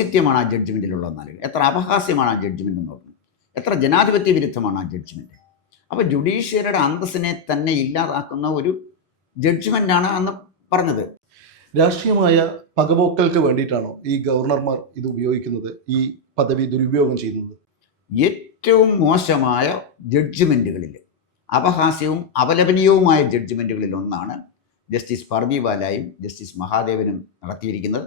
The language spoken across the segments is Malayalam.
ഔചിത്യമാണ് ആ ജഡ്ജ്മെന്റിലുള്ള ജഡ്ജ്മെന്റിലുള്ളതെന്നാലും എത്ര അപഹാസ്യമാണ് ആ ജഡ്ജ്മെന്റ് എന്ന് പറഞ്ഞു എത്ര ജനാധിപത്യ വിരുദ്ധമാണ് ആ ജഡ്ജ്മെന്റ് അപ്പോൾ ജുഡീഷ്യറിയുടെ അന്തസ്സിനെ തന്നെ ഇല്ലാതാക്കുന്ന ഒരു ജഡ്ജ്മെന്റാണ് അന്ന് പറഞ്ഞത്. രാഷ്ട്രീയമായ പകപോക്കൽക്ക് വേണ്ടിയിട്ടാണോ ഈ ഗവർണർമാർ ഇത് ഉപയോഗിക്കുന്നത് ഈ പദവി ദുരുപയോഗം ചെയ്യുന്നത്? ഏറ്റവും മോശമായ ജഡ്ജ്മെന്റുകളിൽ അപഹാസ്യവും അപലപനീയവുമായ ജഡ്ജ്മെന്റുകളിൽ ഒന്നാണ് ജസ്റ്റിസ് പർദീവാലായും ജസ്റ്റിസ് മഹാദേവനും നടത്തിയിരിക്കുന്നത്.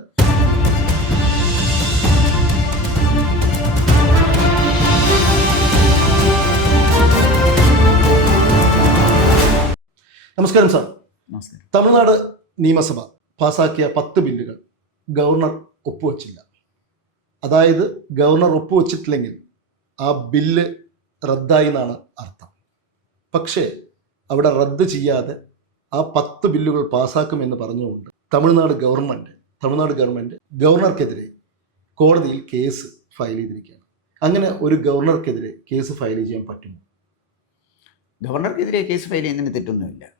നമസ്കാരം സാർ. നമസ്കാരം. തമിഴ്നാട് നിയമസഭ പാസാക്കിയ പത്ത് ബില്ലുകൾ ഗവർണർ ഒപ്പുവച്ചില്ല. അതായത് ഗവർണർ ഒപ്പുവച്ചിട്ടില്ലെങ്കിൽ ആ ബില്ല് റദ്ദായി എന്നാണ് അർത്ഥം. പക്ഷേ അവിടെ റദ്ദ് ചെയ്യാതെ ആ പത്ത് ബില്ലുകൾ പാസ്സാക്കുമെന്ന് പറഞ്ഞുകൊണ്ട് തമിഴ്നാട് ഗവൺമെന്റ് തമിഴ്നാട് ഗവൺമെന്റ് ഗവർണർക്കെതിരെ കോടതിയിൽ കേസ് ഫയൽ ചെയ്തിരിക്കുകയാണ്. അങ്ങനെ ഒരു ഗവർണർക്കെതിരെ കേസ് ഫയൽ ചെയ്യാൻ പറ്റുമോ? ഗവർണർക്കെതിരെ കേസ് ഫയൽ ചെയ്യുന്നതിന് തെറ്റൊന്നുമില്ല.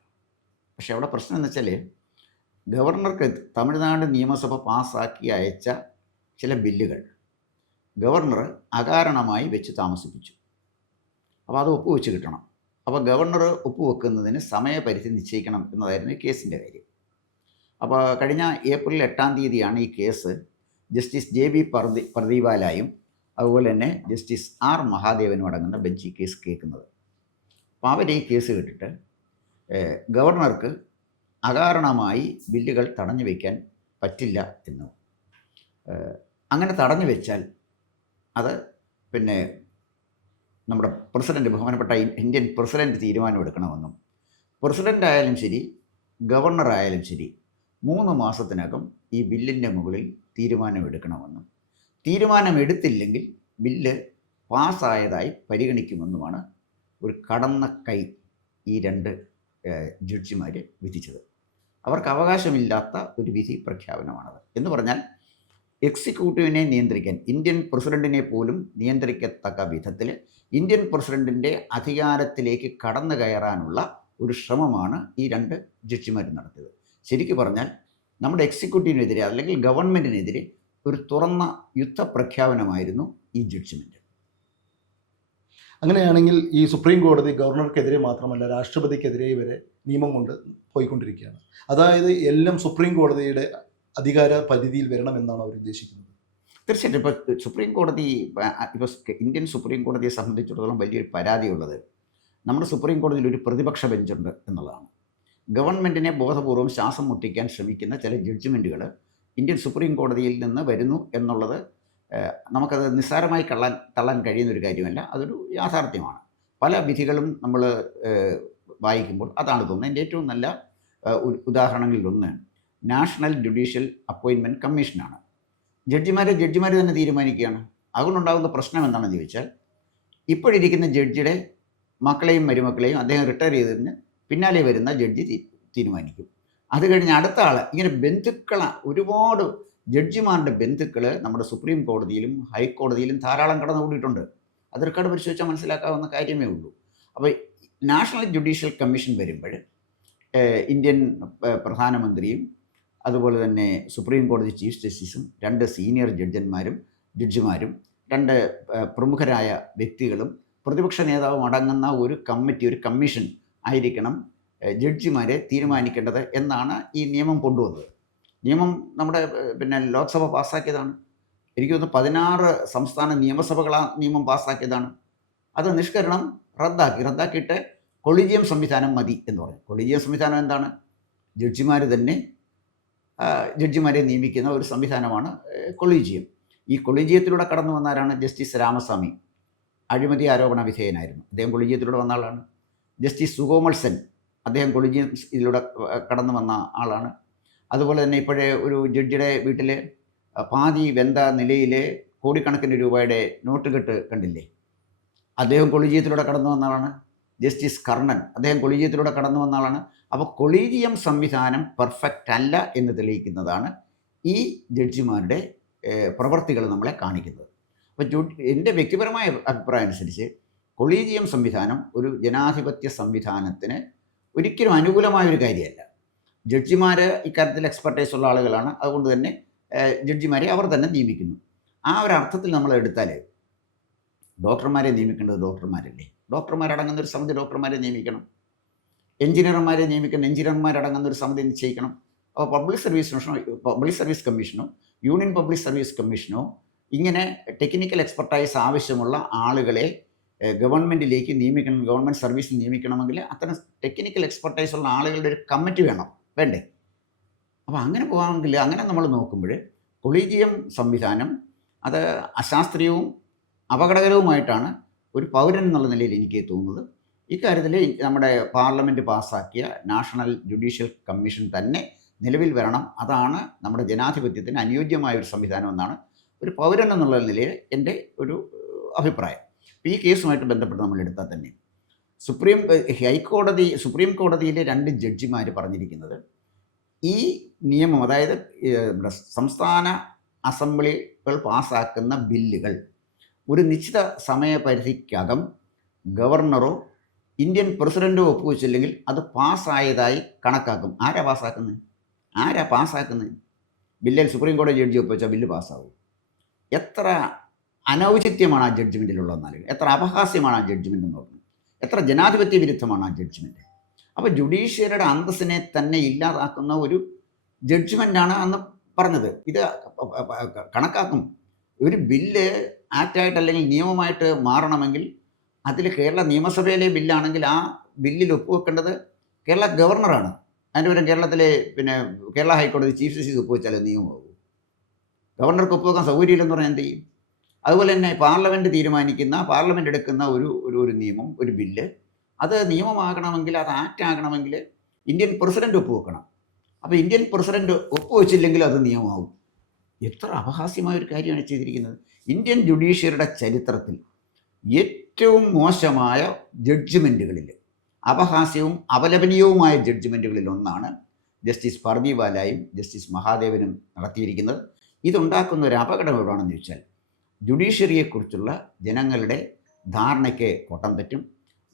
പക്ഷേ അവിടെ പ്രശ്നം എന്ന് വെച്ചാൽ ഗവർണർക്ക് തമിഴ്നാട് നിയമസഭ പാസ്സാക്കി അയച്ച ചില ബില്ലുകൾ ഗവർണർ അകാരണമായി വെച്ച് താമസിപ്പിച്ചു. അപ്പോൾ അത് ഒപ്പുവെച്ച് കിട്ടണം. അപ്പോൾ ഗവർണർ ഒപ്പുവെക്കുന്നതിന് സമയപരിധി നിശ്ചയിക്കണം എന്നതായിരുന്നു കേസിന്റെ കാര്യം. അപ്പോൾ കഴിഞ്ഞ ഏപ്രിൽ എട്ടാം തീയതിയാണ് ഈ കേസ് ജസ്റ്റിസ് ജെ ബി പർദി പ്രദീപാലായും അതുപോലെ തന്നെ ജസ്റ്റിസ് ആർ മഹാദേവനും അടങ്ങുന്ന ബെഞ്ച് ഈ കേസ് കേൾക്കുന്നത്. അപ്പോൾ അവർ ഈ കേസ് കേട്ടിട്ട് ഗവർണർക്ക് അകാരണമായി ബില്ലുകൾ തടഞ്ഞു വയ്ക്കാൻ പറ്റില്ല എന്ന്. അങ്ങനെ തടഞ്ഞു വെച്ചാൽ അത് പിന്നെ നമ്മുടെ പ്രസിഡന്റ് ബഹുമാനപ്പെട്ട ഇന്ത്യൻ പ്രസിഡന്റ് തീരുമാനമെടുക്കണമെന്നും പ്രസിഡന്റ് ആയാലും ശരി ഗവർണർ ആയാലും ശരി മൂന്ന് മാസത്തിനകം ഈ ബില്ലിന്റെ മുകളിൽ തീരുമാനമെടുക്കണമെന്നും തീരുമാനമെടുത്തില്ലെങ്കിൽ ബില്ല് പാസ്സായതായി പരിഗണിക്കുമെന്നുമാണ് ഒരു കടന്ന കൈ ഈ രണ്ട് ജഡ്ജിമാർ വിധിച്ചത്. അവർക്ക് അവകാശമില്ലാത്ത ഒരു വിധി പ്രഖ്യാപനമാണത്. എന്ന് പറഞ്ഞാൽ എക്സിക്യൂട്ടീവിനെ നിയന്ത്രിക്കാൻ ഇന്ത്യൻ പ്രസിഡന്റിനെ പോലും നിയന്ത്രിക്കത്തക്ക വിധത്തിൽ ഇന്ത്യൻ പ്രസിഡന്റിന്റെ അധികാരത്തിലേക്ക് കടന്നു കയറാനുള്ള ഒരു ശ്രമമാണ് ഈ രണ്ട് ജഡ്ജിമാർ നടത്തിയത്. ശരിക്കു പറഞ്ഞാൽ നമ്മുടെ എക്സിക്യൂട്ടീവിനെതിരെ അല്ലെങ്കിൽ ഗവൺമെന്റിനെതിരെ ഒരു തുറന്ന യുദ്ധപ്രഖ്യാപനമായിരുന്നു ഈ ജഡ്ജ്മെന്റ് അങ്ങനെയാണെങ്കിൽ ഈ സുപ്രീം കോടതി ഗവർണർക്കെതിരെ മാത്രമല്ല രാഷ്ട്രപതിക്കെതിരെ വരെ നിയമം കൊണ്ട് പോയിക്കൊണ്ടിരിക്കുകയാണ്. അതായത് എല്ലാം സുപ്രീം കോടതിയുടെ അധികാര പരിധിയിൽ വരണമെന്നാണ് അവർ ഉദ്ദേശിക്കുന്നത്. തീർച്ചയായിട്ടും. ഇപ്പോൾ സുപ്രീം കോടതി ഇപ്പോൾ ഇന്ത്യൻ സുപ്രീം കോടതിയെ സംബന്ധിച്ചിടത്തോളം വലിയൊരു പരാതിയുള്ളത് നമ്മുടെ സുപ്രീം കോടതിയിൽ ഒരു പ്രതിപക്ഷ ബെഞ്ചുണ്ട് എന്നുള്ളതാണ്. ഗവൺമെന്റിനെ ബോധപൂർവം ശ്വാസം മുട്ടിക്കാൻ ശ്രമിക്കുന്ന ചില ജഡ്ജ്മെന്റുകൾ ഇന്ത്യൻ സുപ്രീം കോടതിയിൽ നിന്ന് വരുന്നു എന്നുള്ളത് നമുക്കത് നിസ്സാരമായി കള്ളാൻ തള്ളാൻ കഴിയുന്നൊരു കാര്യമല്ല. അതൊരു യാഥാർത്ഥ്യമാണ്. പല വിധികളും നമ്മൾ വായിക്കുമ്പോൾ അതാണ് തോന്നുന്നത്. എന്റെ ഏറ്റവും നല്ല ഉദാഹരണങ്ങളിലൊന്ന് നാഷണൽ ജുഡീഷ്യൽ അപ്പോയിൻമെന്റ് കമ്മീഷനാണ്. ജഡ്ജിമാരെ ജഡ്ജിമാർ തന്നെ തീരുമാനിക്കുകയാണ്. അതുകൊണ്ടുണ്ടാകുന്ന പ്രശ്നം എന്താണെന്ന് ചോദിച്ചാൽ ഇപ്പോഴിരിക്കുന്ന ജഡ്ജിയുടെ മക്കളെയും മരുമക്കളെയും അദ്ദേഹം റിട്ടയർ ചെയ്തതിന് പിന്നാലെ വരുന്ന ജഡ്ജി തീരുമാനിക്കും. അത് കഴിഞ്ഞ് അടുത്ത ആൾ ഇങ്ങനെ ബന്ധുക്കള ഒരുപാട് ജഡ്ജിമാരുടെ ബന്ധുക്കൾ നമ്മുടെ സുപ്രീം കോടതിയിലും ഹൈക്കോടതിയിലും ധാരാളം കടന്നുകൂടിയിട്ടുണ്ട് അത് റെക്കോർഡ് പരിശോധിച്ചാൽ മനസ്സിലാക്കാവുന്ന കാര്യമേ ഉള്ളൂ. അപ്പോൾ നാഷണൽ ജുഡീഷ്യൽ കമ്മീഷൻ വരുമ്പോൾ ഇന്ത്യൻ പ്രധാനമന്ത്രിയും അതുപോലെ തന്നെ സുപ്രീം കോടതി ചീഫ് ജസ്റ്റിസും രണ്ട് സീനിയർ ജഡ്ജന്മാരും ജഡ്ജിമാരും രണ്ട് പ്രമുഖരായ വ്യക്തികളും പ്രതിപക്ഷ നേതാവും അടങ്ങുന്ന ഒരു കമ്മിറ്റി ഒരു കമ്മീഷൻ ആയിരിക്കണം ജഡ്ജിമാരെ തീരുമാനിക്കേണ്ടത് എന്നാണ് ഈ നിയമം കൊണ്ടുവന്നത്. നിയമം നമ്മുടെ പിന്നെ ലോക്സഭ പാസ്സാക്കിയതാണ്. എനിക്ക് തോന്നുന്നു പതിനാറ് സംസ്ഥാന നിയമസഭകൾ ആ നിയമം പാസ്സാക്കിയതാണ്. അത് നിഷ്കരണം റദ്ദാക്കി. റദ്ദാക്കിയിട്ട് കൊളീജിയം സംവിധാനം മതി എന്ന് പറയും കൊളീജിയം സംവിധാനം എന്താണ്? ജഡ്ജിമാർ തന്നെ ജഡ്ജിമാരെ നിയമിക്കുന്ന ഒരു സംവിധാനമാണ് കൊളീജിയം. ഈ കൊളീജിയത്തിലൂടെ കടന്നു വന്നാരാണ്? ജസ്റ്റിസ് രാമസ്വാമി. അഴിമതി ആരോപണ വിധേയനായിരുന്നു. അദ്ദേഹം കൊളീജിയത്തിലൂടെ വന്ന ആളാണ്. ജസ്റ്റിസ് സുഗോമൽസൻ സെൻ. അദ്ദേഹം കൊളീജിയം ഇതിലൂടെ കടന്നു വന്ന ആളാണ്. അതുപോലെ തന്നെ ഇപ്പോഴേ ഒരു ജഡ്ജിയുടെ വീട്ടിൽ പാതി വെന്ത നിലയിൽ കോടിക്കണക്കിന് രൂപയുടെ നോട്ട് കെട്ട് കണ്ടില്ലേ? അദ്ദേഹം കൊളീജിയത്തിലൂടെ കടന്നു വന്ന ആളാണ് ജസ്റ്റിസ് കർണൻ അദ്ദേഹം കൊളീജിയത്തിലൂടെ കടന്നു വന്ന ആളാണ് അപ്പോൾ കൊളീജിയം സംവിധാനം പെർഫെക്റ്റ് അല്ല എന്ന് തെളിയിക്കുന്നതാണ് ഈ ജഡ്ജിമാരുടെ പ്രവർത്തികൾ നമ്മളെ കാണിക്കുന്നത്. അപ്പോൾ ജു എന്റെ വ്യക്തിപരമായ അഭിപ്രായം അനുസരിച്ച് കൊളീജിയം സംവിധാനം ഒരു ജനാധിപത്യ സംവിധാനത്തിന് ഒരിക്കലും അനുകൂലമായ ഒരു കാര്യമല്ല. ജഡ്ജിമാർ ഇക്കാര്യത്തിൽ എക്സ്പെർട്ടൈസ് ഉള്ള ആളുകളാണ്. അതുകൊണ്ട് തന്നെ ജഡ്ജിമാരെ അവർ തന്നെ നിയമിക്കുന്നു. ആ ഒരു അർത്ഥത്തിൽ നമ്മൾ എടുത്താൽ ഡോക്ടർമാരെ നിയമിക്കേണ്ടത് ഡോക്ടർമാരല്ലേ? ഡോക്ടർമാരടങ്ങുന്ന ഒരു സമിതി ഡോക്ടർമാരെ നിയമിക്കണം. എഞ്ചിനീയർമാരെ നിയമിക്കുന്ന എഞ്ചിനീയർമാരടങ്ങുന്ന ഒരു സമിതി നിശ്ചയിക്കണം. അപ്പോൾ പബ്ലിക് സർവീസ് കമ്മീഷനോ പബ്ലിക് സർവീസ് കമ്മീഷനോ യൂണിയൻ പബ്ലിക് സർവീസ് കമ്മീഷനോ ഇങ്ങനെ ടെക്നിക്കൽ എക്സ്പെർട്ടൈസ് ആവശ്യമുള്ള ആളുകളെ ഗവൺമെന്റിലേക്ക് നിയമിക്കണം. ഗവൺമെന്റ് സർവീസിൽ നിയമിക്കണമെങ്കിൽ അത്തരം ടെക്നിക്കൽ എക്സ്പെർട്ടൈസ് ഉള്ള ആളുകളുടെ ഒരു കമ്മിറ്റി വേണം. വേണ്ടേ? അപ്പോൾ അങ്ങനെ പോകാമെങ്കിൽ അങ്ങനെ നമ്മൾ നോക്കുമ്പോൾ കൊളീജിയം സംവിധാനം അത് അശാസ്ത്രീയവും അപകടകരവുമായിട്ടാണ് ഒരു പൗരൻ എന്നുള്ള നിലയിൽ എനിക്ക് തോന്നുന്നത്. ഇക്കാര്യത്തിൽ നമ്മുടെ പാർലമെന്റ് പാസ്സാക്കിയ നാഷണൽ ജുഡീഷ്യൽ കമ്മീഷൻ തന്നെ നിലവിൽ വരണം. അതാണ് നമ്മുടെ ജനാധിപത്യത്തിന് അനുയോജ്യമായ ഒരു സംവിധാനം എന്നാണ് ഒരു പൗരൻ എന്നുള്ള നിലയിൽ എന്റെ ഒരു അഭിപ്രായം. ഈ കേസുമായിട്ട് ബന്ധപ്പെട്ട് നമ്മൾ എടുത്താൽ തന്നെ സുപ്രീം ഹൈക്കോടതി സുപ്രീം കോടതിയിലെ രണ്ട് ജഡ്ജിമാർ പറഞ്ഞിരിക്കുന്നത് ഈ നിയമം അതായത് സംസ്ഥാന അസംബ്ലികൾ പാസ്സാക്കുന്ന ബില്ലുകൾ ഒരു നിശ്ചിത സമയപരിധിക്കകം ഗവർണറോ ഇന്ത്യൻ പ്രസിഡന്റോ ഒപ്പുവെച്ചില്ലെങ്കിൽ അത് പാസ്സായതായി കണക്കാക്കും. ആരാ പാസ്സാക്കുന്നത്? ആരാ പാസ്സാക്കുന്നത്? ബില്ലിൽ സുപ്രീം കോടതി ജഡ്ജി ഒപ്പുവെച്ചാൽ ബില്ല് പാസ്സാവും. എത്ര അനൗചിത്യമാണ് ആ ജഡ്ജ്മെന്റിലുള്ളതെന്നാൽ എത്ര അപഹാസ്യമാണ് ആ ജഡ്ജ്മെന്റ് എന്ന് പറഞ്ഞത് എത്ര ജനാധിപത്യ വിരുദ്ധമാണ് ആ ജഡ്ജ്മെന്റ് അപ്പോൾ ജുഡീഷ്യറിയുടെ അന്തസ്സിനെ തന്നെ ഇല്ലാതാക്കുന്ന ഒരു ജഡ്ജ്മെന്റാണ് അന്ന് പറഞ്ഞത്. ഇത് കണക്കാക്കും. ഒരു ബില്ല് ആക്റ്റായിട്ട് അല്ലെങ്കിൽ നിയമമായിട്ട് മാറണമെങ്കിൽ അതിൽ കേരള നിയമസഭയിലെ ബില്ലാണെങ്കിൽ ആ ബില്ലിൽ ഒപ്പുവെക്കേണ്ടത് കേരള ഗവർണറാണ് അതിന്റെ പകരം കേരളത്തിലെ പിന്നെ കേരള ഹൈക്കോടതി ചീഫ് ജസ്റ്റിസ് ഒപ്പുവെച്ചാലേ നിയമമാകും ഗവർണർക്ക് ഒപ്പുവെക്കാൻ സൗകര്യമില്ലെന്ന് പറഞ്ഞാൽ എന്ത് ചെയ്യും? അതുപോലെ തന്നെ പാർലമെന്റ് തീരുമാനിക്കുന്ന പാർലമെന്റ് എടുക്കുന്ന ഒരു ഒരു നിയമം ഒരു ബില്ല്. അത് നിയമമാകണമെങ്കിൽ അത് ആക്റ്റ് ആകണമെങ്കിൽ ഇന്ത്യൻ പ്രസിഡന്റ് ഒപ്പുവെക്കണം. അപ്പോൾ ഇന്ത്യൻ പ്രസിഡന്റ് ഒപ്പുവെച്ചില്ലെങ്കിൽ അത് നിയമമാവും. എത്ര അപഹാസ്യമായ ഒരു കാര്യമാണ് ചെയ്തിരിക്കുന്നത്. ഇന്ത്യൻ ജുഡീഷ്യറിയുടെ ചരിത്രത്തിൽ ഏറ്റവും മോശമായ ജഡ്ജ്മെന്റുകളിൽ അപഹാസ്യവും അപലപനീയവുമായ ജഡ്ജ്മെന്റുകളിൽ ഒന്നാണ് ജസ്റ്റിസ് പർദീവാലായും ജസ്റ്റിസ് മഹാദേവനും നടത്തിയിരിക്കുന്നത്. ഇതുണ്ടാക്കുന്ന ഒരു അപകടം എവിടെയാണെന്ന് ചോദിച്ചാൽ ജുഡീഷ്യറിയെക്കുറിച്ചുള്ള ജനങ്ങളുടെ ധാരണയ്ക്ക് കോട്ടം തട്ടും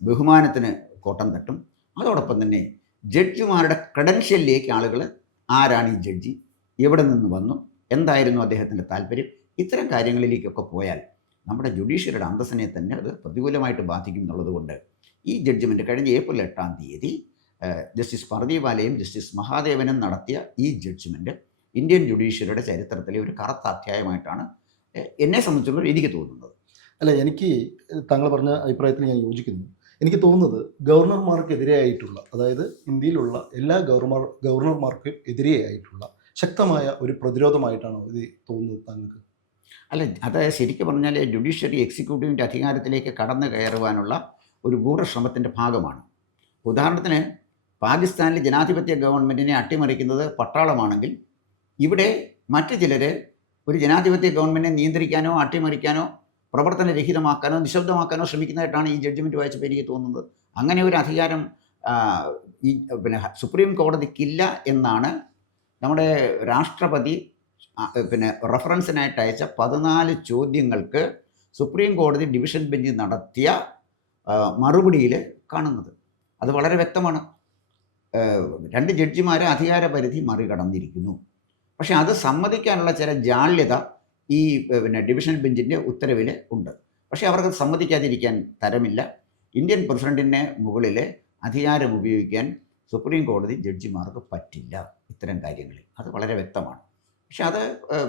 ബഹുമാനത്തിന് കോട്ടം തട്ടും. അതോടൊപ്പം തന്നെ ജഡ്ജിമാരുടെ ക്രെഡൻഷ്യലിലേക്ക് ആളുകൾ ആരാണ് ഈ ജഡ്ജി? എവിടെ നിന്ന് വന്നു? എന്തായിരുന്നു അദ്ദേഹത്തിന്റെ താല്പര്യം? ഇത്തരം കാര്യങ്ങളിലേക്കൊക്കെ പോയാൽ നമ്മുടെ ജുഡീഷ്യറിയുടെ അന്തസ്സിനെ തന്നെ അത് പ്രതികൂലമായിട്ട് ബാധിക്കും എന്നുള്ളതുകൊണ്ട് ഈ ജഡ്ജ്മെന്റ് കഴിഞ്ഞ ഏപ്രിൽ എട്ടാം തീയതി ജസ്റ്റിസ് പർദീപാലയും ജസ്റ്റിസ് മഹാദേവനും നടത്തിയ ഈ ജഡ്ജ്മെന്റ് ഇന്ത്യൻ ജുഡീഷ്യറിയുടെ ചരിത്രത്തിലെ ഒരു കറുത്ത അധ്യായമായിട്ടാണ് എന്നെ സംബന്ധിച്ചുള്ള എനിക്ക് തോന്നുന്നത്. അല്ല എനിക്ക് താങ്കൾ പറഞ്ഞ അഭിപ്രായത്തിൽ ഞാൻ യോജിക്കുന്നു. എനിക്ക് തോന്നുന്നത് ഗവർണർമാർക്കെതിരെയായിട്ടുള്ള അതായത് ഇന്ത്യയിലുള്ള എല്ലാ ഗവർണർ ഗവർണർമാർക്കും എതിരെയായിട്ടുള്ള ശക്തമായ ഒരു പ്രതിരോധമായിട്ടാണ് ഇത് തോന്നുന്നത് താങ്കൾക്ക്? അല്ല അത് ശരിക്കും പറഞ്ഞാൽ ജുഡീഷ്യറി എക്സിക്യൂട്ടീവിന്റെ അധികാരത്തിലേക്ക് കടന്നു കയറുവാനുള്ള ഒരു ഗൂഢശ്രമത്തിന്റെ ഭാഗമാണ്. ഉദാഹരണത്തിന് പാകിസ്ഥാനിലെ ജനാധിപത്യ ഗവൺമെന്റിനെ അട്ടിമറിക്കുന്നത് പട്ടാളമാണെങ്കിൽ ഇവിടെ മറ്റു ചിലർ ഒരു ജനാധിപത്യ ഗവൺമെന്റിനെ നിയന്ത്രിക്കാനോ അട്ടിമറിക്കാനോ പ്രവർത്തനരഹിതമാക്കാനോ നിശബ്ദമാക്കാനോ ശ്രമിക്കുന്നതായിട്ടാണ് ഈ ജഡ്ജ്മെന്റ് വായിച്ചപ്പോൾ എനിക്ക് തോന്നുന്നത്. അങ്ങനെ ഒരു അധികാരം ഈ പിന്നെ സുപ്രീം കോടതിക്കില്ല എന്നാണ് നമ്മുടെ രാഷ്ട്രപതി പിന്നെ റെഫറൻസിനായിട്ട് അയച്ച പതിനാല് ചോദ്യങ്ങൾക്ക് സുപ്രീം കോടതി ഡിവിഷൻ ബെഞ്ച് നടത്തിയ മറുപടിയിൽ കാണുന്നത്. അത് വളരെ വ്യക്തമാണ്. രണ്ട് ജഡ്ജിമാരെ അധികാരപരിധി മറികടന്നിരിക്കുന്നു. പക്ഷേ അത് സമ്മതിക്കാനുള്ള ചില ജാള്യത ഈ പിന്നെ ഡിവിഷൻ ബെഞ്ചിന്റെ ഉത്തരവിൽ ഉണ്ട്. പക്ഷേ അവർക്ക് സമ്മതിക്കാതിരിക്കാൻ തരമില്ല. ഇന്ത്യൻ പ്രസിഡന്റിന്റെ മുകളിൽ അധികാരം ഉപയോഗിക്കാൻ സുപ്രീം കോടതി ജഡ്ജിമാർക്ക് പറ്റില്ല ഇത്തരം കാര്യങ്ങളിൽ. അത് വളരെ വ്യക്തമാണ്. പക്ഷെ അത്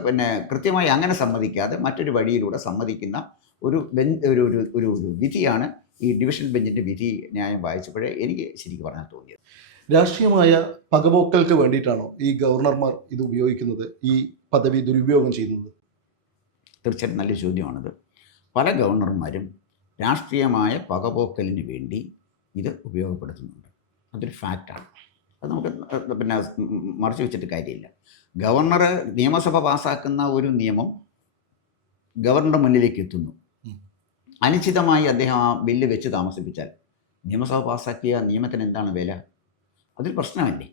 പിന്നെ കൃത്യമായി അങ്ങനെ സമ്മതിക്കാതെ മറ്റൊരു വഴിയിലൂടെ സമ്മതിക്കുന്ന ഒരു ബെഞ്ച് ഒരു ഒരു ഒരു വിധിയാണ് ഈ ഡിവിഷൻ ബെഞ്ചിന്റെ വിധി ന്യായം വായിച്ചപ്പോഴേ എനിക്ക് ശരിക്കും പറഞ്ഞാൽ തോന്നിയത്. രാഷ്ട്രീയമായ പകപോക്കൾക്ക് വേണ്ടിയിട്ടാണോ ഈ ഗവർണർമാർ ഇത് ഉപയോഗിക്കുന്നത് ഈ പദവി ദുരുപയോഗം ചെയ്യുന്നത്? തീർച്ചയായിട്ടും നല്ല ചോദ്യമാണിത്. പല ഗവർണർമാരും രാഷ്ട്രീയമായ പകപോക്കലിന് വേണ്ടി ഇത് ഉപയോഗപ്പെടുത്തുന്നുണ്ട്. അതൊരു ഫാക്റ്റാണ് അത് നമുക്ക് പിന്നെ മറച്ചു വെച്ചിട്ട് കാര്യമില്ല. ഗവർണർ നിയമസഭ പാസാക്കുന്ന ഒരു നിയമം ഗവർണറുടെ മുന്നിലേക്ക് എത്തുന്നു. അനിശ്ചിതമായി അദ്ദേഹം ആ ബില്ല് വെച്ച് താമസിപ്പിച്ചാൽ നിയമസഭ പാസാക്കിയ നിയമത്തിന് എന്താണ് വില? അതൊരു പ്രശ്നമല്ലേ?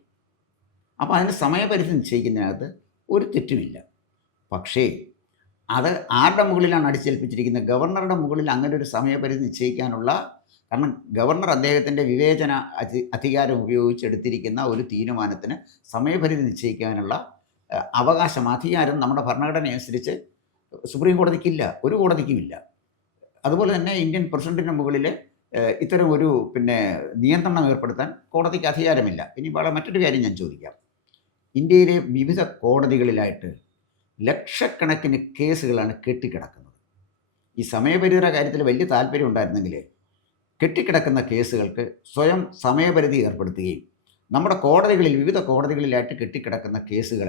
അപ്പോൾ അതിന്റെ സമയപരിധി നിശ്ചയിക്കുന്നതിനകത്ത് ഒരു തെറ്റുമില്ല. പക്ഷേ അത് ആരുടെ മുകളിലാണ് അടിച്ചേൽപ്പിച്ചിരിക്കുന്നത്? ഗവർണറുടെ മുകളിൽ അങ്ങനെ ഒരു സമയപരിധി നിശ്ചയിക്കാനുള്ള കാരണം ഗവർണർ അദ്ദേഹത്തിന്റെ വിവേചന അധി- അധികാരം ഉപയോഗിച്ചെടുത്തിരിക്കുന്ന ഒരു തീരുമാനത്തിന് സമയപരിധി നിശ്ചയിക്കാനുള്ള അവകാശം അധികാരം നമ്മുടെ ഭരണഘടന അനുസരിച്ച് സുപ്രീം കോടതിക്കില്ല ഒരു കോടതിക്കുമില്ല. അതുപോലെ തന്നെ ഇന്ത്യൻ പ്രസിഡന്റിന് മുകളിൽ ഇത്തരം ഒരു പിന്നെ നിയന്ത്രണം ഏർപ്പെടുത്താൻ കോടതിക്ക് അധികാരമില്ല. ഇനി വളരെ മറ്റൊരു കാര്യം ഞാൻ ചോദിക്കാം. ഇന്ത്യയിലെ വിവിധ കോടതികളിലായിട്ട് ലക്ഷക്കണക്കിന് കേസുകളാണ് കെട്ടിക്കിടക്കുന്നത്. ഈ സമയപരിധിയുടെ കാര്യത്തിൽ വലിയ താല്പര്യം ഉണ്ടായിരുന്നെങ്കിൽ കെട്ടിക്കിടക്കുന്ന കേസുകൾക്ക് സ്വയം സമയപരിധി ഏർപ്പെടുത്തുകയും നമ്മുടെ കോടതികളിൽ വിവിധ കോടതികളിലായിട്ട് കെട്ടിക്കിടക്കുന്ന കേസുകൾ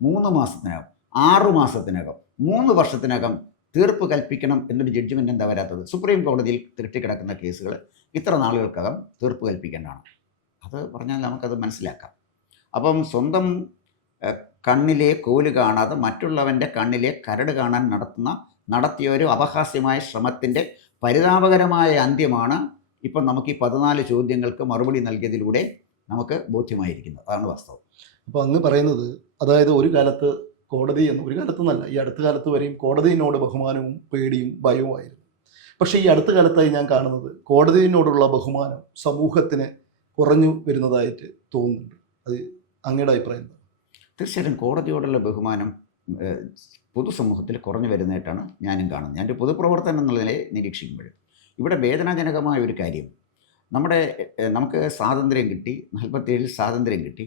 മൂന്ന് മാസത്തിനകം ആറു മാസത്തിനകം മൂന്ന് വർഷത്തിനകം തീർപ്പ് കൽപ്പിക്കണം എന്നൊരു ജഡ്ജ്മെന്റ് എന്താ വരാത്തത്? സുപ്രീം കോടതിയിൽ തിരട്ടിക്കിടക്കുന്ന കേസുകൾ ഇത്ര നാളുകൾക്കകം തീർപ്പ് കൽപ്പിക്കേണ്ടതാണ് അത് പറഞ്ഞാൽ നമുക്കത് മനസ്സിലാക്കാം. അപ്പം സ്വന്തം കണ്ണിലെ കോൽ കാണാതെ മറ്റുള്ളവന്റെ കണ്ണിലെ കരട് കാണാൻ നടത്തുന്ന നടത്തിയ ഒരു അപഹാസ്യമായ ശ്രമത്തിന്റെ പരിതാപകരമായ അന്ത്യമാണ് ഇപ്പം നമുക്ക് ഈ പതിനാല് ചോദ്യങ്ങൾക്ക് മറുപടി നൽകിയതിലൂടെ നമുക്ക് ബോധ്യമായിരിക്കുന്നത്. അതാണ് വാസ്തവം. അപ്പോൾ അങ്ങ് പറയുന്നത് അതായത് ഒരു കാലത്ത് കോടതി എന്ന് ഒരു കാലത്തൊന്നല്ല. ഈ അടുത്ത കാലത്ത് വരെയും കോടതിയിനോട് ബഹുമാനവും പേടിയും ഭയവും ആയിരുന്നു. പക്ഷേ ഈ അടുത്ത കാലത്തായി ഞാൻ കാണുന്നത് കോടതിയിനോടുള്ള ബഹുമാനം സമൂഹത്തിന് കുറഞ്ഞു വരുന്നതായിട്ട് തോന്നുന്നുണ്ട്. അത് അങ്ങയുടെ അഭിപ്രായം തീർച്ചയായിട്ടും കോടതിയോടുള്ള ബഹുമാനം പൊതുസമൂഹത്തിൽ കുറഞ്ഞു വരുന്നതായിട്ടാണ് ഞാനും കാണുന്നത്. ഞാൻ ഒരു പൊതുപ്രവർത്തനം എന്നുള്ള നിലയിൽ നിരീക്ഷിക്കുമ്പോൾ ഇവിടെ വേദനാജനകമായ ഒരു കാര്യം. നമ്മുടെ നമുക്ക് സ്വാതന്ത്ര്യം കിട്ടി നാൽപ്പത്തേഴിൽ സ്വാതന്ത്ര്യം കിട്ടി.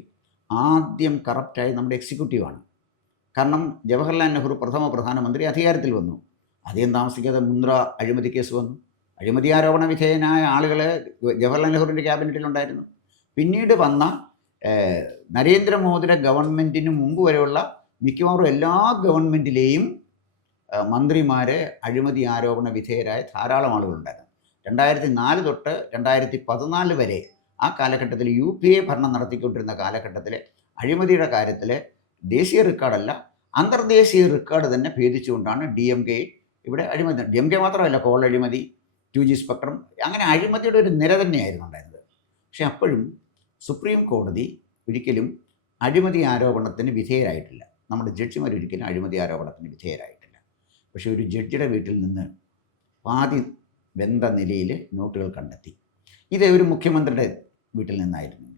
ആദ്യം കറപ്റ്റായി നമ്മുടെ എക്സിക്യൂട്ടീവാണ് കാരണം ജവഹർലാൽ നെഹ്റു പ്രഥമ പ്രധാനമന്ത്രി അധികാരത്തിൽ വന്നു. അധികം താമസിക്കാതെ മുന്ദ്ര അഴിമതി കേസ് വന്നു. അഴിമതി ആരോപണ വിധേയനായ ആളുകൾ ജവഹർലാൽ നെഹ്റുവിന്റെ ക്യാബിനറ്റിലുണ്ടായിരുന്നു പിന്നീട് വന്ന നരേന്ദ്രമോദിയുടെ ഗവൺമെന്റിന് മുമ്പ് വരെയുള്ള മിക്കവാറും എല്ലാ ഗവൺമെന്റിലെയും മന്ത്രിമാരെ അഴിമതി ആരോപണ വിധേയരായ ധാരാളം ആളുകളുണ്ടായിരുന്നു രണ്ടായിരത്തി നാല് തൊട്ട് രണ്ടായിരത്തി പതിനാല് വരെ ആ കാലഘട്ടത്തിൽ യു പി എ ഭരണം നടത്തിക്കൊണ്ടിരുന്ന കാലഘട്ടത്തിൽ അഴിമതിയുടെ കാര്യത്തിൽ ദേശീയ റെക്കോർഡല്ല അന്തർദേശീയ റെക്കോർഡ് തന്നെ ഭേദിച്ചുകൊണ്ടാണ് ഡി എം കെ ഇവിടെ അഴിമതി. ഡി എം കെ മാത്രമല്ല കോൾ അഴിമതി ടു ജി സ്പെക്ട്രം അങ്ങനെ അഴിമതിയുടെ ഒരു നിര തന്നെയായിരുന്നു ഉണ്ടായിരുന്നത്. പക്ഷേ അപ്പോഴും സുപ്രീം കോടതി ഒരിക്കലും അഴിമതി ആരോപണത്തിന് വിധേയരായിട്ടില്ല. നമ്മുടെ ജഡ്ജിമാർ ഒരിക്കലും അഴിമതി ആരോപണത്തിന് വിധേയരായിട്ടില്ല. പക്ഷേ ഒരു ജഡ്ജിയുടെ വീട്ടിൽ നിന്ന് പാതി വെന്ത നിലയിൽ നോട്ടുകൾ കണ്ടെത്തി. ഇത് ഒരു മുഖ്യമന്ത്രിയുടെ വീട്ടിൽ നിന്നായിരുന്നു.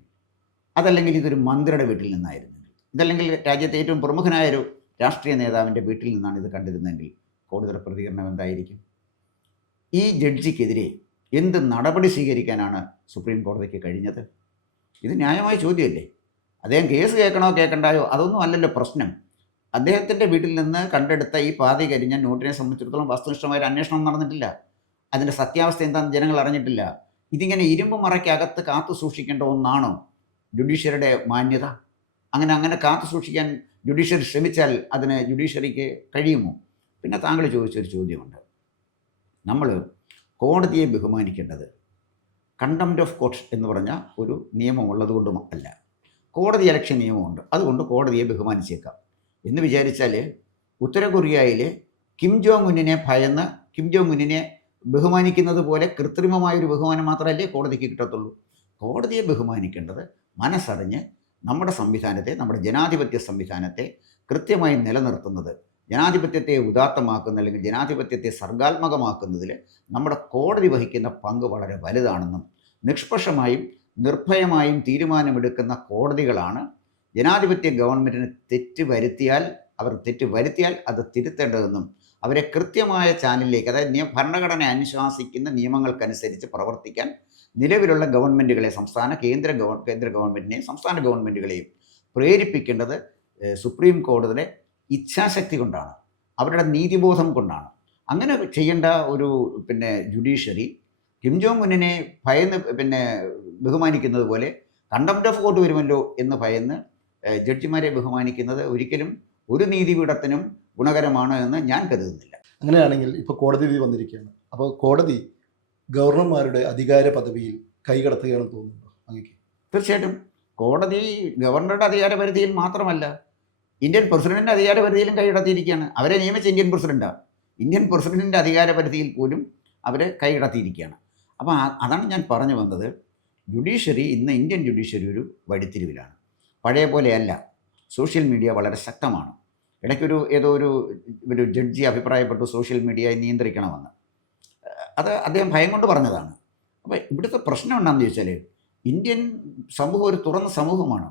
അതല്ലെങ്കിൽ ഇതൊരു മന്ത്രിയുടെ വീട്ടിൽ നിന്നായിരുന്നെങ്കിൽ ഇതല്ലെങ്കിൽ രാജ്യത്തെ ഏറ്റവും പ്രമുഖനായ ഒരു രാഷ്ട്രീയ നേതാവിന്റെ വീട്ടിൽ നിന്നാണ് ഇത് കണ്ടിരുന്നതെങ്കിൽ കൂടുതൽ പ്രതികരണം എന്തായിരിക്കും? ഈ ജഡ്ജിക്കെതിരെ എന്ത് നടപടി സ്വീകരിക്കാനാണ് സുപ്രീം കോടതിക്ക് കഴിഞ്ഞത്? ഇത് ന്യായമായ ചോദ്യമല്ലേ? അദ്ദേഹം കേസ് കേൾക്കണോ കേൾക്കണ്ടായോ? അതൊന്നും അല്ലല്ലോ പ്രശ്നം. അദ്ദേഹത്തിന്റെ വീട്ടിൽ നിന്ന് കണ്ടെടുത്ത ഈ പാതി കരിഞ്ഞ നോട്ടിനെ സംബന്ധിച്ചിടത്തോളം വസ്തുനിഷ്ഠമായ ഒരു അന്വേഷണം നടന്നിട്ടില്ല. അതിന്റെ സത്യാവസ്ഥ എന്താണെന്ന് ജനങ്ങൾ അറിഞ്ഞിട്ടില്ല. ഇതിങ്ങനെ ഇരുമ്പ് മറയ്ക്കകത്ത് കാത്തു സൂക്ഷിക്കേണ്ട ഒന്നാണോ ജുഡീഷ്യറിയുടെ മാന്യത? അങ്ങനെ അങ്ങനെ കാത്തു സൂക്ഷിക്കാൻ ജുഡീഷ്യറി ശ്രമിച്ചാൽ അതിന് ജുഡീഷ്യറിക്ക് കഴിയുമോ? പിന്നെ താങ്കൾ ചോദിച്ചൊരു ചോദ്യമുണ്ട്. നമ്മൾ കോടതിയെ ബഹുമാനിക്കേണ്ടത് കണ്ടംപ്റ്റ് ഓഫ് കോർട്ട് എന്ന് പറഞ്ഞ ഒരു നിയമം ഉള്ളതുകൊണ്ടും അല്ല. കോടതി ഇലക്ഷൻ നിയമമുണ്ട്. അതുകൊണ്ട് കോടതിയെ ബഹുമാനിച്ചേക്കാം. എന്ന് വിചാരിച്ചാൽ ഉത്തര കൊറിയയിൽ കിം ജോങ് ഉന്നിനെ ഭയന്ന് കിം ജോങ് ഉന്നിനെ ബഹുമാനിക്കുന്നത് പോലെ കൃത്രിമമായൊരു ബഹുമാനം മാത്രമല്ലേ കോടതിക്ക് കിട്ടത്തുള്ളൂ. കോടതിയെ ബഹുമാനിക്കേണ്ടത് മനസ്സറിഞ്ഞ് നമ്മുടെ സംവിധാനത്തെ നമ്മുടെ ജനാധിപത്യ സംവിധാനത്തെ കൃത്യമായി നിലനിർത്തുന്നത് ജനാധിപത്യത്തെ ഉദാത്തമാക്കുന്ന അല്ലെങ്കിൽ ജനാധിപത്യത്തെ സർഗാത്മകമാക്കുന്നതിൽ നമ്മുടെ കോടതി വഹിക്കുന്ന പങ്ക് വളരെ വലുതാണെന്നും നിഷ്പക്ഷമായും നിർഭയമായും തീരുമാനമെടുക്കുന്ന കോടതികളാണ് ജനാധിപത്യ ഗവൺമെന്റിന് തെറ്റ് വരുത്തിയാൽ അവർ തെറ്റ് വരുത്തിയാൽ അത് തിരുത്തേണ്ടതെന്നും അവരെ കൃത്യമായ ചാനലിലേക്ക് അതായത് ഭരണഘടന അനുശാസിക്കുന്ന നിയമങ്ങൾക്കനുസരിച്ച് പ്രവർത്തിക്കാൻ നിലവിലുള്ള ഗവൺമെന്റുകളെ സംസ്ഥാന കേന്ദ്ര ഗവ കേന്ദ്ര ഗവൺമെന്റിനെയും സംസ്ഥാന ഗവൺമെന്റുകളെയും പ്രേരിപ്പിക്കേണ്ടത് സുപ്രീം കോടതിയുടെ ഇച്ഛാശക്തി കൊണ്ടാണ്. അവരുടെ നീതിബോധം കൊണ്ടാണ്. അങ്ങനെ ചെയ്യേണ്ട ഒരു പിന്നെ ജുഡീഷ്യറി കിം ജോങ് ഉന്നിനെ ഭയന്ന് പിന്നെ ബഹുമാനിക്കുന്നത് പോലെ കണ്ടംപ്റ്റ് ഓഫ് കോർട്ട് വരുമല്ലോ എന്ന് ഭയന്ന് ജഡ്ജിമാരെ ബഹുമാനിക്കുന്നത് ഒരിക്കലും ഒരു നീതിപീഠത്തിനും ഗുണകരമാണ് എന്ന് ഞാൻ കരുതുന്നില്ല. അങ്ങനെയാണെങ്കിൽ ഇപ്പോൾ കോടതി വിധി വന്നിരിക്കുകയാണ്. അപ്പോൾ കോടതി ഗവർണർമാരുടെ അധികാര പദവിയിൽ കൈകടത്തുകയാണെന്ന് തോന്നുന്നുണ്ടോ അങ്ങേക്ക്? തീർച്ചയായിട്ടും. കോടതി ഗവർണറുടെ അധികാര പരിധിയിൽ മാത്രമല്ല ഇന്ത്യൻ പ്രസിഡന്റിന്റെ അധികാര പരിധിയിലും കൈകടത്തിയിരിക്കുകയാണ്. അവരെ നിയമിച്ച ഇന്ത്യൻ പ്രസിഡന്റാണ് ഇന്ത്യൻ പ്രസിഡന്റിന്റെ അധികാര പരിധിയിൽ പോലും അവരെ കൈകടത്തിയിരിക്കുകയാണ്. അപ്പോൾ അതാണ് ഞാൻ പറഞ്ഞു വന്നത്. ജുഡീഷ്യറി ഇന്ന് ഇന്ത്യൻ ജുഡീഷ്യറി ഒരു വഴിത്തിരിവിലാണ്. പഴയ പോലെയല്ല. സോഷ്യൽ മീഡിയ വളരെ ശക്തമാണ്. ഇടയ്ക്കൊരു ഏതോ ഒരു ഒരു ജഡ്ജി അഭിപ്രായപ്പെട്ടു സോഷ്യൽ മീഡിയയെ നിയന്ത്രിക്കണമെന്ന്. അത് അദ്ദേഹം ഭയം കൊണ്ട് പറഞ്ഞതാണ്. അപ്പോൾ ഇവിടുത്തെ പ്രശ്നം എന്താണെന്ന് ചോദിച്ചാൽ ഇന്ത്യൻ സമൂഹം ഒരു തുറന്ന സമൂഹമാണ്.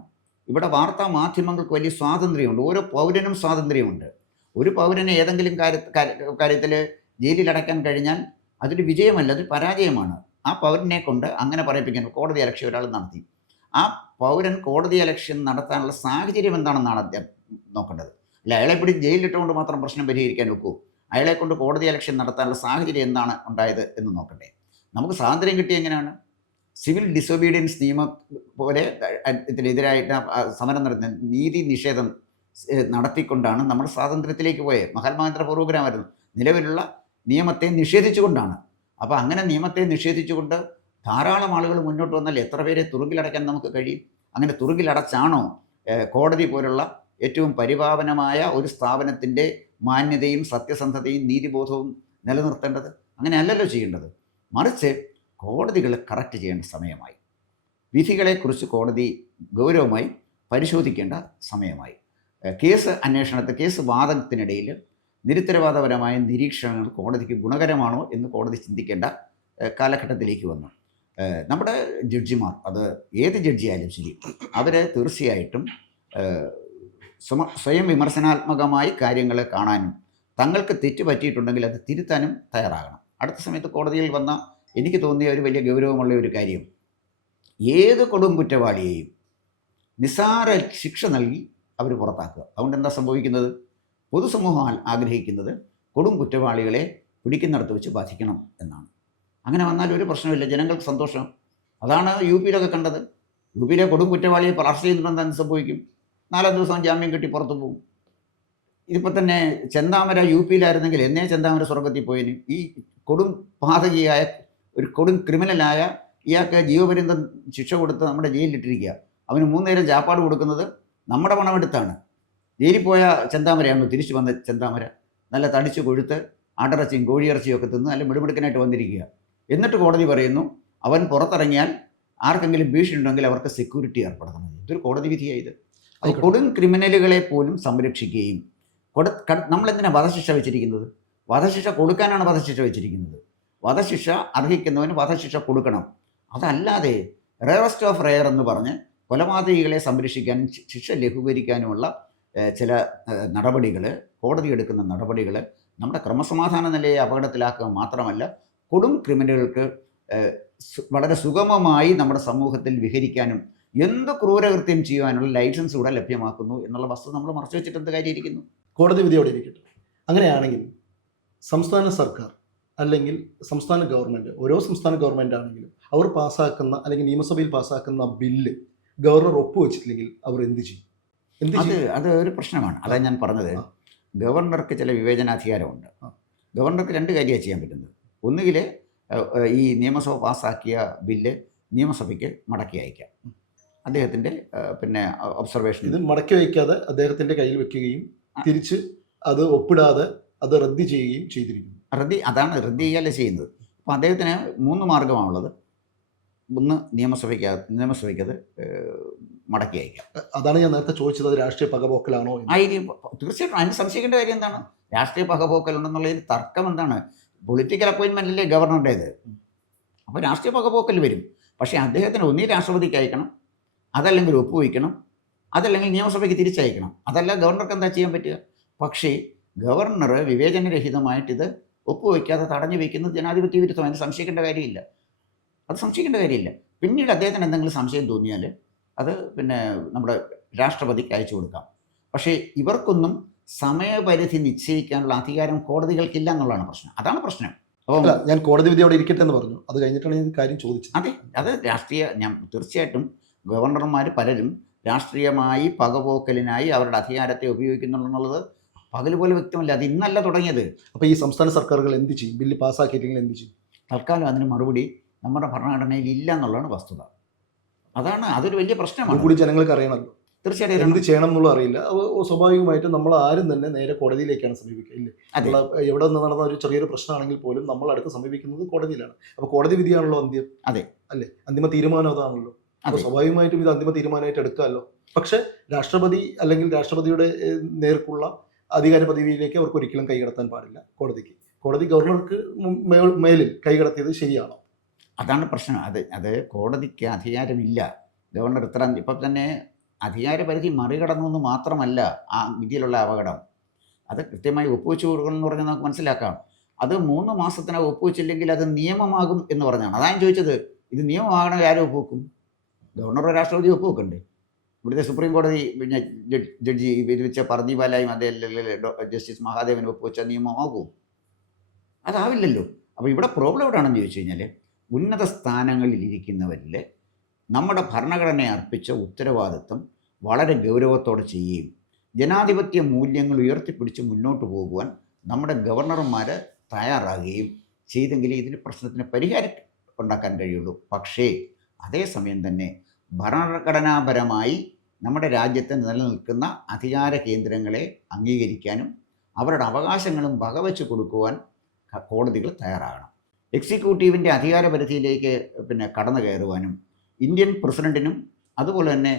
ഇവിടെ വാർത്താ മാധ്യമങ്ങൾക്ക് വലിയ സ്വാതന്ത്ര്യമുണ്ട്. ഓരോ പൗരനും സ്വാതന്ത്ര്യമുണ്ട്. ഒരു പൗരനെ ഏതെങ്കിലും കാര്യ കാര്യത്തിൽ ജയിലിലടയ്ക്കാൻ കഴിഞ്ഞാൽ അതൊരു വിജയമല്ല അതൊരു പരാജയമാണ്. ആ പൗരനെ കൊണ്ട് അങ്ങനെ പറയിപ്പിക്കാൻ കോടതി അലക്ഷ്യം ഒരാൾ നടത്തി. ആ പൗരൻ കോടതി അലക്ഷ്യം നടത്താനുള്ള സാഹചര്യം എന്താണെന്നാണ് അദ്ദേഹം നോക്കേണ്ടത്. അല്ല അയാളെ പിടി ജയിലിലിട്ടുകൊണ്ട് മാത്രം പ്രശ്നം പരിഹരിക്കാൻ ഒക്കൂ. അയാളെ കൊണ്ട് കോടതി അലക്ഷൻ നടത്താനുള്ള സാഹചര്യം എന്താണ് ഉണ്ടായത് എന്ന് നോക്കട്ടെ. നമുക്ക് സ്വാതന്ത്ര്യം കിട്ടിയ എങ്ങനെയാണ്? സിവിൽ ഡിസൊബീഡിയൻസ് നിയമം പോലെ ഇതിനെതിരായിട്ട് സമരം നടത്തുന്ന നീതി നിഷേധം നടത്തിക്കൊണ്ടാണ് നമ്മൾ സ്വാതന്ത്ര്യത്തിലേക്ക് പോയത്. മഹാത്മാഗാന്ധി പ്രോഗ്രാമായിരുന്നു. നിലവിലുള്ള നിയമത്തെ നിഷേധിച്ചുകൊണ്ടാണ്. അപ്പോൾ അങ്ങനെ നിയമത്തെ നിഷേധിച്ചുകൊണ്ട് ധാരാളം ആളുകൾ മുന്നോട്ട് വന്നാൽ എത്ര പേരെ തുറുകിലടയ്ക്കാൻ നമുക്ക് കഴിയും? അങ്ങനെ തുറുകിലടച്ചാണോ കോടതി പോലുള്ള ഏറ്റവും പരിപാവനമായ ഒരു സ്ഥാപനത്തിന്റെ മാന്യതയും സത്യസന്ധതയും നീതിബോധവും നിലനിർത്തേണ്ടത് അങ്ങനെ അല്ലല്ലോ ചെയ്യേണ്ടത്. മറിച്ച് കോടതികൾ കറക്റ്റ് ചെയ്യേണ്ട സമയമായി. വിധികളെക്കുറിച്ച് കോടതി ഗൗരവമായി പരിശോധിക്കേണ്ട സമയമായി. കേസ് അന്വേഷണത്തെ കേസ് വാദത്തിനിടയിൽ നിരുത്തരവാദപരമായ നിരീക്ഷണങ്ങൾ കോടതിക്ക് ഗുണകരമാണോ എന്ന് കോടതി ചിന്തിക്കേണ്ട കാലഘട്ടത്തിലേക്ക് വന്നു. നമ്മുടെ ജഡ്ജിമാർ അത് ഏത് ജഡ്ജിയായാലും ശരി അവരെ തീർച്ചയായിട്ടും സ്വയം വിമർശനാത്മകമായി കാര്യങ്ങൾ കാണാനും തങ്ങൾക്ക് തെറ്റ് പറ്റിയിട്ടുണ്ടെങ്കിൽ അത് തിരുത്താനും തയ്യാറാകണം. അടുത്ത സമയത്ത് കോടതിയിൽ വന്ന എനിക്ക് തോന്നിയ ഒരു വലിയ ഗൗരവമുള്ള ഒരു കാര്യം. ഏത് കൊടും കുറ്റവാളിയെയും നിസ്സാര ശിക്ഷ നൽകി അവർ പുറത്താക്കുക. അതുകൊണ്ട് എന്താ സംഭവിക്കുന്നത്? പൊതുസമൂഹം ആഗ്രഹിക്കുന്നത് കൊടും കുറ്റവാളികളെ പിടിക്കുന്നിടത്ത് വെച്ച് ബാധിക്കണം എന്നാണ്. അങ്ങനെ വന്നാൽ ഒരു പ്രശ്നമില്ല ജനങ്ങൾക്ക് സന്തോഷം. അതാണ് യു പിയിലൊക്കെ കണ്ടത്. യു പിയിലെ കൊടും കുറ്റവാളിയെ പ്രാർത്ഥിക്കുന്നുണ്ടെന്ന് സംഭവിക്കും. നാലാം ദിവസം ജാമ്യം കിട്ടി പുറത്തു പോകും. ഇതിപ്പോൾ തന്നെ ചെന്താമര യു പിയിലായിരുന്നെങ്കിൽ എന്നേ ചെന്താമര സ്വർഗത്തിൽ പോയിന്. ഈ കൊടും പാതകിയായ ഒരു കൊടും ക്രിമിനലായ ഇയാൾക്ക് ജീവപര്യന്തം ശിക്ഷ കൊടുത്ത് നമ്മുടെ ജയിലിലിട്ടിരിക്കുക. അവന് മൂന്നേരം ചാപ്പാട് കൊടുക്കുന്നത് നമ്മുടെ പണമെടുത്താണ്. ജയിലിൽ പോയ ചെന്താമരയാണോ തിരിച്ചു വന്ന ചെന്താമര. നല്ല തടിച്ചു കൊഴുത്ത് ആട്ടിറച്ചിയും കോഴിയിറച്ചിയും ഒക്കെ തിന്ന് നല്ല മിടുമിടുക്കനായിട്ട് വന്നിരിക്കുക. എന്നിട്ട് കോടതി പറയുന്നു അവൻ പുറത്തിറങ്ങിയാൽ ആർക്കെങ്കിലും ഭീഷണി ഉണ്ടെങ്കിൽ അവർക്ക് സെക്യൂരിറ്റി ഏർപ്പെടുത്തണം. ഇതൊരു കോടതി വിധിയായി ഇത്. അപ്പോൾ ആയിക്കോട്ടെ. കൊടും ക്രിമിനലുകളെ പോലും സംരക്ഷിക്കുകയും കൊടു നമ്മളെന്തിനാണ് വധശിക്ഷ വെച്ചിരിക്കുന്നത്? വധശിക്ഷ കൊടുക്കാനാണ് വധശിക്ഷ വെച്ചിരിക്കുന്നത്. വധശിക്ഷ അർഹിക്കുന്നവന് വധശിക്ഷ കൊടുക്കണം. അതല്ലാതെ റേറസ്റ്റ് ഓഫ് റെയർ എന്ന് പറഞ്ഞ് കൊലപാതകികളെ സംരക്ഷിക്കാനും ശിക്ഷ ലഘൂകരിക്കാനുമുള്ള ചില നടപടികൾ കോടതി എടുക്കുന്ന നടപടികൾ നമ്മുടെ ക്രമസമാധാന നിലയെ അപകടത്തിലാക്കുക മാത്രമല്ല കൊടും ക്രിമിനലുകൾക്ക് വളരെ സുഗമമായി നമ്മുടെ സമൂഹത്തിൽ വിഹരിക്കാനും എന്ത് ക്രൂരകൃത്യം ചെയ്യുവാനുള്ള ലൈസൻസ് ഇവിടെ ലഭ്യമാക്കുന്നു എന്നുള്ള വസ്തു നമ്മൾ മറച്ചു വെച്ചിട്ട് എന്ത് കാര്യമായിരിക്കുന്നു? കോടതി വിധിയോടെ ഇരിക്കട്ടെ. അങ്ങനെയാണെങ്കിൽ സംസ്ഥാന സർക്കാർ അല്ലെങ്കിൽ സംസ്ഥാന ഗവൺമെന്റ് ഓരോ സംസ്ഥാന ഗവൺമെന്റ് ആണെങ്കിലും അവർ പാസ്സാക്കുന്ന അല്ലെങ്കിൽ നിയമസഭയിൽ പാസ്സാക്കുന്ന ബില്ല് ഗവർണർ ഒപ്പുവെച്ചിട്ടില്ലെങ്കിൽ അവർ എന്ത് ചെയ്യും? എന്ത് അത് അത് ഒരു പ്രശ്നമാണ്. അതാ ഞാൻ പറഞ്ഞത്. ഗവർണർക്ക് ചില വിവേചനാധികാരമുണ്ട്. ഗവർണർക്ക് രണ്ട് കാര്യമാണ് ചെയ്യാൻ പറ്റുന്നത്. ഒന്നുകിൽ ഈ നിയമസഭ പാസ്സാക്കിയ ബില്ല് നിയമസഭയ്ക്ക് മടക്കി അയക്കാം. അദ്ദേഹത്തിന്റെ പിന്നെ ഒബ്സർവേഷൻ ഇത് മടക്കി വയ്ക്കാതെ അദ്ദേഹത്തിന്റെ കയ്യിൽ വെക്കുകയും തിരിച്ച് അത് ഒപ്പിടാതെ അത് റദ്ദ് ചെയ്യുകയും ചെയ്തിരിക്കുന്നു. റദ്ദി അതാണ് റദ്ദി ചെയ്യല്ല ചെയ്യുന്നത്. അപ്പോൾ അദ്ദേഹത്തിന് മൂന്ന് മാർഗമാണുള്ളത്. ഒന്ന് നിയമസഭയ്ക്ക് നിയമസഭയ്ക്ക് അത് മടക്കി അയക്കാം. അതാണ് ഞാൻ നേരത്തെ ചോദിച്ചത്. അത് രാഷ്ട്രീയ പകപോക്കലാണോ ആയിരിക്കും. തീർച്ചയായിട്ടും അതിന് സംശയിക്കേണ്ട കാര്യം എന്താണ്? രാഷ്ട്രീയ പകപോക്കലുണ്ടെന്നുള്ളതിന് തർക്കം എന്താണ്? പൊളിറ്റിക്കൽ അപ്പോയിൻമെന്റ് അല്ലേ ഗവർണറുടേത്? അപ്പോൾ രാഷ്ട്രീയ പകപോക്കൽ വരും. പക്ഷേ അദ്ദേഹത്തിന് ഒന്നീ രാഷ്ട്രപതിക്ക് അയക്കണം. അതല്ലെങ്കിൽ ഒപ്പുവയ്ക്കണം അതല്ലെങ്കിൽ നിയമസഭയ്ക്ക് തിരിച്ചയക്കണം. അതല്ല ഗവർണർക്ക് എന്താ ചെയ്യാൻ പറ്റുക? പക്ഷേ ഗവർണർ വിവേചനരഹിതമായിട്ട് ഇത് ഒപ്പുവയ്ക്കാതെ തടഞ്ഞു വയ്ക്കുന്നത് ജനാധിപത്യ വിരുദ്ധം അതിന് സംശയിക്കേണ്ട കാര്യമില്ല. അത് സംശയിക്കേണ്ട കാര്യമില്ല. പിന്നീട് അദ്ദേഹത്തിന് എന്തെങ്കിലും സംശയം തോന്നിയാൽ അത് പിന്നെ നമ്മുടെ രാഷ്ട്രപതിക്ക് അയച്ചു കൊടുക്കാം. പക്ഷേ ഇവർക്കൊന്നും സമയപരിധി നിശ്ചയിക്കാനുള്ള അധികാരം കോടതികൾക്കില്ല എന്നുള്ളതാണ് പ്രശ്നം. അതാണ് പ്രശ്നം. അപ്പോൾ ഞാൻ കോടതി വിധിയോടെ ഇരിക്കട്ടെ എന്ന് പറഞ്ഞു. അത് കഴിഞ്ഞിട്ടാണ് ഞാൻ കാര്യം ചോദിച്ചത്. അതെ അത് രാഷ്ട്രീയ ഞാൻ തീർച്ചയായിട്ടും ഗവർണർമാർ പലരും രാഷ്ട്രീയമായി പകപോക്കലിനായി അവരുടെ അധികാരത്തെ ഉപയോഗിക്കുന്നുണ്ടെന്നുള്ളത് പകൽ പോലെ വ്യക്തമല്ല. അത് ഇന്നല്ല തുടങ്ങിയത്. അപ്പോൾ ഈ സംസ്ഥാന സർക്കാരുകൾ എന്ത് ചെയ്യും? ബില്ല് പാസ്സാക്കിയിട്ടെങ്കിൽ എന്ത് ചെയ്യും? തൽക്കാലം അതിന് മറുപടി നമ്മുടെ ഭരണഘടനയിൽ ഇല്ല എന്നുള്ളതാണ് വസ്തുത. അതാണ് അതൊരു വലിയ പ്രശ്നമാണ്. കൂടി ജനങ്ങൾക്ക് അറിയണമല്ലോ. തീർച്ചയായിട്ടും എന്ത് ചെയ്യണം എന്നുള്ള അറിയില്ല. അത് സ്വാഭാവികമായിട്ടും നമ്മൾ ആരും തന്നെ നേരെ കോടതിയിലേക്കാണ് സമീപിക്കുക ഇല്ലേ? എവിടെ നിന്ന് നടന്ന ഒരു ചെറിയൊരു പ്രശ്നമാണെങ്കിൽ പോലും നമ്മൾ അടുത്ത് സമീപിക്കുന്നത് കോടതിയിലാണ്. അപ്പോൾ കോടതി വിധിയാണല്ലോ അന്ത്യം. അതെ. അല്ലേ? അന്തിമ തീരുമാനം അതാണല്ലോ. അപ്പൊ അതെ. സ്വാഭാവികമായിട്ടും ഇത് അന്തിമ തീരുമാനമായിട്ട് എടുക്കാമല്ലോ. പക്ഷെ രാഷ്ട്രപതി അല്ലെങ്കിൽ രാഷ്ട്രപതിയുടെ നേർക്കുള്ള അധികാര പദവിയിലേക്ക് അവർക്ക് ഒരിക്കലും കൈകടത്താൻ പാടില്ല കോടതിക്ക്. കോടതി ഗവർണർക്ക് മേലിൽ കൈകടത്തിയത് ശരിയാണോ? അതാണ് പ്രശ്നം. അത് അത് കോടതിക്ക് അധികാരമില്ല. ഗവർണർ ഇത്ര ഇപ്പം തന്നെ അധികാരപരിധി മറികടന്നു എന്ന് മാത്രമല്ല ആ വിധിയിലുള്ള അപകടം. അത് കൃത്യമായി ഒപ്പുവെച്ച് കൊടുക്കണം എന്ന് പറഞ്ഞാൽ നമുക്ക് മനസ്സിലാക്കാം. അത് മൂന്ന് മാസത്തിനകം ഒപ്പുവെച്ചില്ലെങ്കിൽ അത് നിയമമാകും എന്ന് പറഞ്ഞാണ്. അതാണ് ചോദിച്ചത്. ഇത് നിയമമാകണമെങ്കിൽ ആരും ഒപ്പുവെക്കും? ഗവർണറോ രാഷ്ട്രപതി ഒപ്പുവെക്കണ്ടേ ഇവിടുത്തെ സുപ്രീം കോടതി പിന്നെ ജഡ്- ജഡ്ജി വിരമിച്ച പർദീപാലായും അതേ ജസ്റ്റിസ് മഹാദേവൻ ഒപ്പുവെച്ച നിയമമാകും അതാവില്ലല്ലോ. അപ്പോൾ ഇവിടെ പ്രോബ്ലം എവിടെയാണെന്ന് ചോദിച്ചു കഴിഞ്ഞാൽ ഉന്നത സ്ഥാനങ്ങളിൽ ഇരിക്കുന്നവരിൽ നമ്മുടെ ഭരണഘടനയെ അർപ്പിച്ച ഉത്തരവാദിത്വം വളരെ ഗൗരവത്തോടെ ചെയ്യുകയും ജനാധിപത്യ മൂല്യങ്ങൾ ഉയർത്തിപ്പിടിച്ച് മുന്നോട്ട് പോകുവാൻ നമ്മുടെ ഗവർണർമാർ തയ്യാറാകുകയും ചെയ്തെങ്കിലേ ഇതിന് പ്രശ്നത്തിന് പരിഹാരം ഉണ്ടാക്കാൻ കഴിയുള്ളൂ. പക്ഷേ അതേസമയം തന്നെ ഭരണഘടനാപരമായി നമ്മുടെ രാജ്യത്ത് നിലനിൽക്കുന്ന അധികാര കേന്ദ്രങ്ങളെ അംഗീകരിക്കാനും അവരുടെ അവകാശങ്ങളും വകവെച്ച് കൊടുക്കുവാൻ കോടതികൾ തയ്യാറാകണം. എക്സിക്യൂട്ടീവിന്റെ അധികാര പരിധിയിലേക്ക് പിന്നെ കടന്നു കയറുവാനും ഇന്ത്യൻ പ്രസിഡന്റിനും അതുപോലെ തന്നെ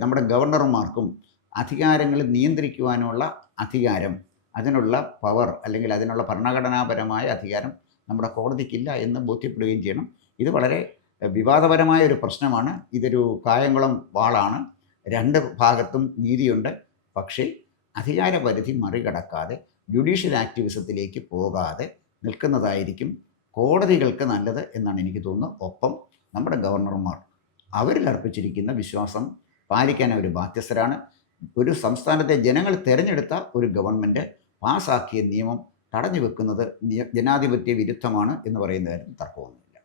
നമ്മുടെ ഗവർണർമാർക്കും അധികാരങ്ങൾ നിയന്ത്രിക്കുവാനുള്ള അധികാരം അതിനുള്ള പവർ അല്ലെങ്കിൽ അതിനുള്ള ഭരണഘടനാപരമായ അധികാരം നമ്മുടെ കോടതിക്കില്ല എന്ന് ബോധ്യപ്പെടുകയും ചെയ്യണം. ഇത് വളരെ വിവാദപരമായ ഒരു പ്രശ്നമാണ്. ഇതൊരു കായംകുളം വാളാണ്. രണ്ട് ഭാഗത്തും നീതിയുണ്ട്. പക്ഷേ അധികാരപരിധി മറികടക്കാതെ ജുഡീഷ്യൽ ആക്ടിവിസത്തിലേക്ക് പോകാതെ നിൽക്കുന്നതായിരിക്കും കോടതികൾക്ക് നല്ലത് എന്നാണ് എനിക്ക് തോന്നുന്നത്. ഒപ്പം നമ്മുടെ ഗവർണർമാർ അവരിൽ അർപ്പിച്ചിരിക്കുന്ന വിശ്വാസം പാലിക്കാൻ അവർ ബാധ്യസ്ഥരാണ്. ഒരു സംസ്ഥാനത്തെ ജനങ്ങൾ തിരഞ്ഞെടുത്ത ഒരു ഗവൺമെന്റ് പാസ്സാക്കിയ നിയമം തടഞ്ഞു വെക്കുന്നത് ജനാധിപത്യ വിരുദ്ധമാണ് എന്ന് പറയുന്നതായിരുന്നു തർക്കമൊന്നുമില്ല